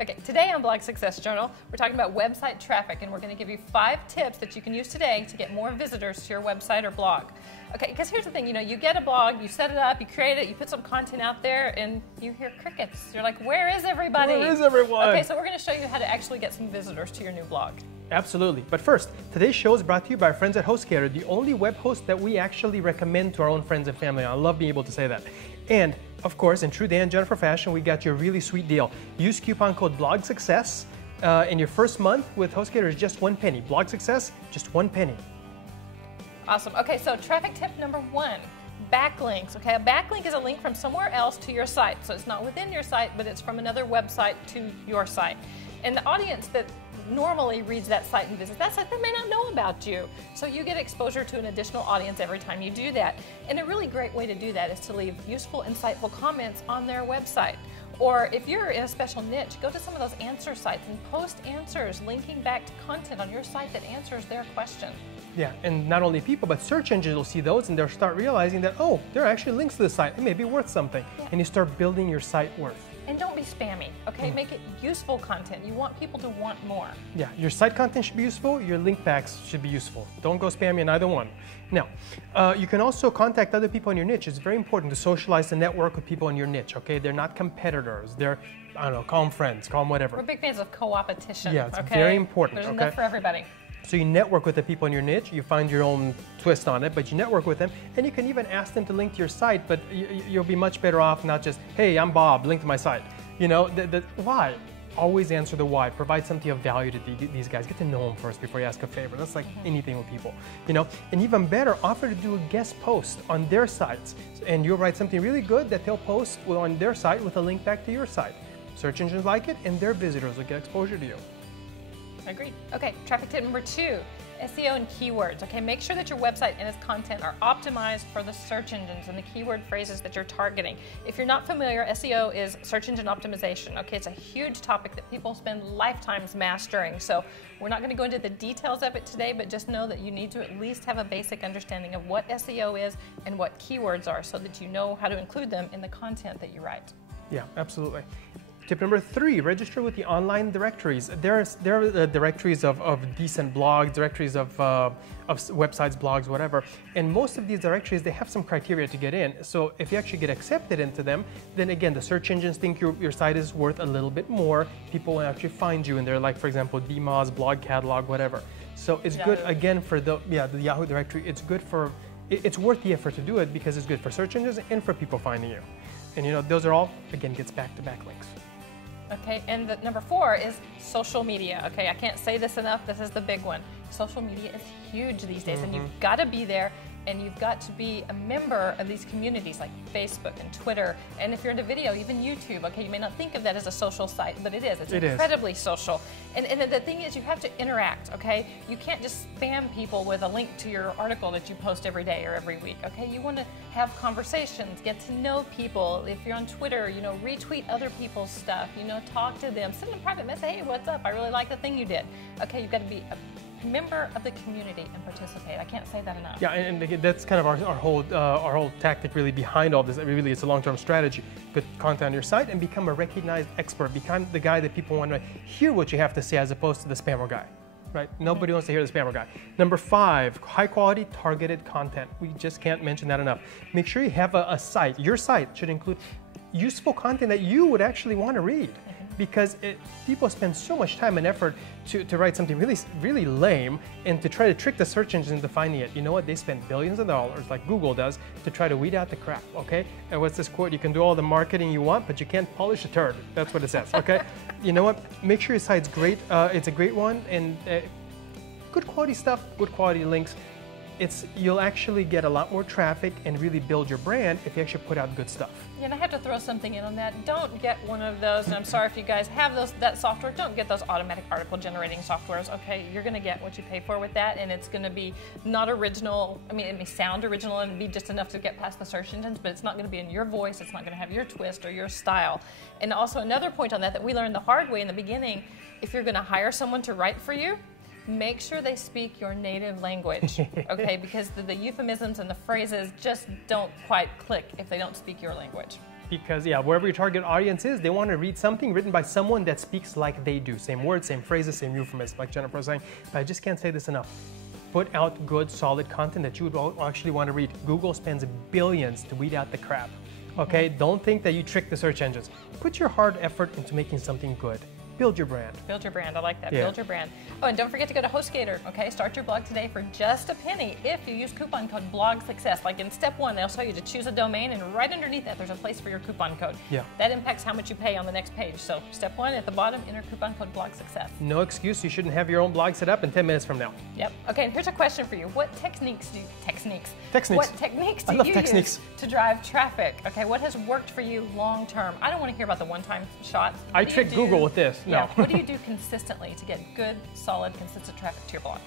Okay, today on Blog Success Journal, we're talking about website traffic, and we're going to give you 5 tips that you can use today to get more visitors to your website or blog. Okay, because here's the thing, you get a blog, you set it up, you create it, you put some content out there, and you hear crickets. You're like, where is everybody? Where is everyone? Okay, so we're going to show you how to actually get some visitors to your new blog. Absolutely. But first, today's show is brought to you by our friends at HostGator, the only web host that we actually recommend to our own friends and family. I love being able to say that. And of course, in true Dan and Jennifer fashion, we got you a really sweet deal. Use coupon code BLOGSUCCESS, and your first month with HostGator is just 1 penny. Blog Success, just 1 penny. Awesome. Okay, so traffic tip number 1. Backlinks. Okay, a backlink is a link from somewhere else to your site. So it's not within your site, but it's from another website to your site. And the audience that normally reads that site and visits that site, they may not know about you. So you get exposure to an additional audience every time you do that. And a really great way to do that is to leave useful, insightful comments on their website. Or if you're in a special niche, go to some of those answer sites and post answers linking back to content on your site that answers their question. Yeah, and not only people, but search engines will see those and they'll start realizing that, oh, there are actually links to the site. It may be worth something. Yeah. And you start building your site worth. And don't be spammy, okay? Make it useful content. You want people to want more. Yeah, your site content should be useful, your link backs should be useful. Don't go spammy in either one. Now, you can also contact other people in your niche. It's very important to socialize and network with people in your niche, okay? They're not competitors. They're, I don't know, call them friends, call them whatever. We're big fans of co-opetition. Yeah, it's okay? very important. There's enough for everybody. So you network with the people in your niche, you find your own twist on it, but you network with them, and you can even ask them to link to your site, but you'll be much better off not just, hey, I'm Bob, link to my site. You know, the why. Always answer the why. Provide something of value to these guys. Get to know them first before you ask a favor. That's like anything with people, you know. And even better, offer to do a guest post on their sites, and you'll write something really good that they'll post on their site with a link back to your site. Search engines like it, and their visitors will get exposure to you. Agreed. Okay, traffic tip number 2, SEO and keywords. Okay, make sure that your website and its content are optimized for the search engines and the keyword phrases that you're targeting. If you're not familiar, SEO is search engine optimization. Okay, it's a huge topic that people spend lifetimes mastering. So we're not going to go into the details of it today, but just know that you need to at least have a basic understanding of what SEO is and what keywords are so that you know how to include them in the content that you write. Yeah, absolutely. Tip number 3, register with the online directories. There are directories of decent blogs, directories of websites, blogs, whatever. And most of these directories, they have some criteria to get in. So if you actually get accepted into them, then again, the search engines think your site is worth a little bit more. People will actually find you in there, like for example, DMOZ, blog catalog, whatever. So it's good, again, for the Yahoo directory. It's good for, it's worth the effort to do it because it's good for search engines and for people finding you. And you know, those are all, again, gets back to backlinks. Okay, and the number 4 is social media. Okay, I can't say this enough. This is the big one. Social media is huge these days, and you've got to be there, and you've got to be a member of these communities like Facebook and Twitter, and if you're into video, even YouTube. Okay, you may not think of that as a social site, but it is. It's incredibly social. And the thing is, you have to interact, okay? You can't just spam people with a link to your article that you post every day or every week, okay? You want to have conversations, get to know people. If you're on Twitter, you know, retweet other people's stuff, you know, talk to them, send them a private message, hey, what's up? I really like the thing you did. Okay, you've got to be a member of the community and participate. I can't say that enough. Yeah, and that's kind of our whole tactic really behind all this. Really, it's a long-term strategy. Put content on your site and become a recognized expert. Become the guy that people want to hear what you have to say as opposed to the spammer guy. Right? Nobody wants to hear the spammer guy. Number 5, high-quality targeted content. We just can't mention that enough. Make sure you have a site. Your site should include useful content that you would actually want to read. Because people spend so much time and effort to write something really lame and to try to trick the search engine into finding it. You know what? They spend billions of dollars, like Google does, to try to weed out the crap, okay? And what's this quote? You can do all the marketing you want, but you can't polish a turd. That's what it says, okay? You know what? Make sure your site's great. It's a great one, and good quality stuff, good quality links. You'll actually get a lot more traffic and really build your brand if you actually put out good stuff. Yeah, and I have to throw something in on that. Don't get one of those, and I'm sorry if you guys have that software, don't get those automatic article generating softwares, okay? You're gonna get what you pay for with that, and it's gonna be not original. I mean, it may sound original and be just enough to get past the search engines, but it's not gonna be in your voice, it's not gonna have your twist or your style. And also another point on that we learned the hard way in the beginning, if you're gonna hire someone to write for you, make sure they speak your native language, okay? Because the euphemisms and the phrases just don't quite click if they don't speak your language. Because yeah, wherever your target audience is, they want to read something written by someone that speaks like they do. Same words, same phrases, same euphemisms, like Jennifer was saying. But I just can't say this enough. Put out good, solid content that you would actually want to read. Google spends billions to weed out the crap. Okay, don't think that you trick the search engines. Put your hard effort into making something good. Build your brand. Build your brand. I like that. Yeah. Build your brand. Oh, and don't forget to go to HostGator. Okay, start your blog today for just a penny if you use coupon code BLOGSUCCESS. Like in step 1, they'll tell you to choose a domain, and right underneath that, there's a place for your coupon code. Yeah. That impacts how much you pay on the next page. So step 1 at the bottom, enter coupon code BLOGSUCCESS. No excuse. You shouldn't have your own blog set up in 10 minutes from now. Yep. Okay, and here's a question for you. What techniques do you use to drive traffic? Okay, what has worked for you long term? I don't want to hear about the one-time shots. I tricked Google with this. No. Yeah. What do you do consistently to get good, solid, consistent traffic to your blog?